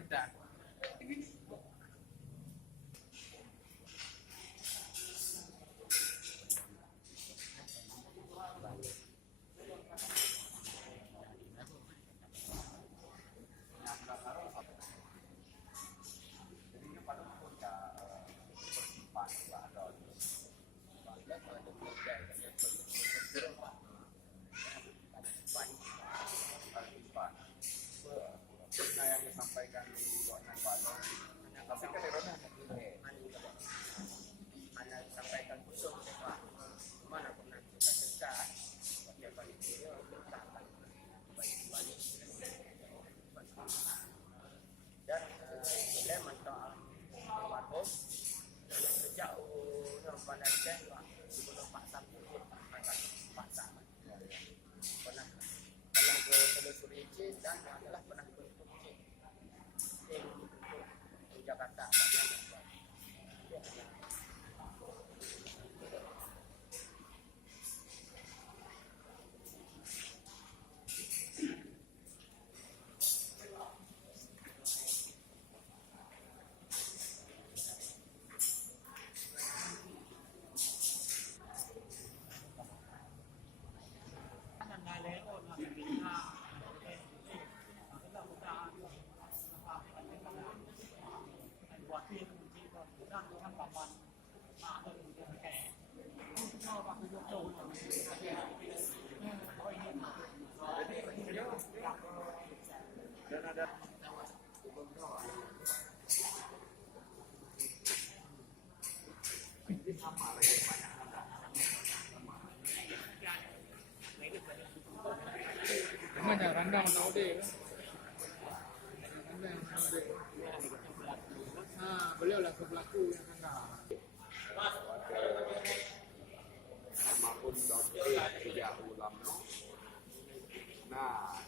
rendah. Yang disampaikan di Wak Palung, tapi kan erona Anda sampaikan khusus Pak, mana pernah kita cekak dia balik dia minta balik dan saya mentang almarhum sejauh yang pada saya sebelum Pak Sabtu Pak Sabtu pernah ke telusuri izin dan adalah pernah ke di Jakarta. dan ada mana randang tahu deh. Beliau lah pelaku yang randang. Almarhum Dr. Sejak Ulam. Nah,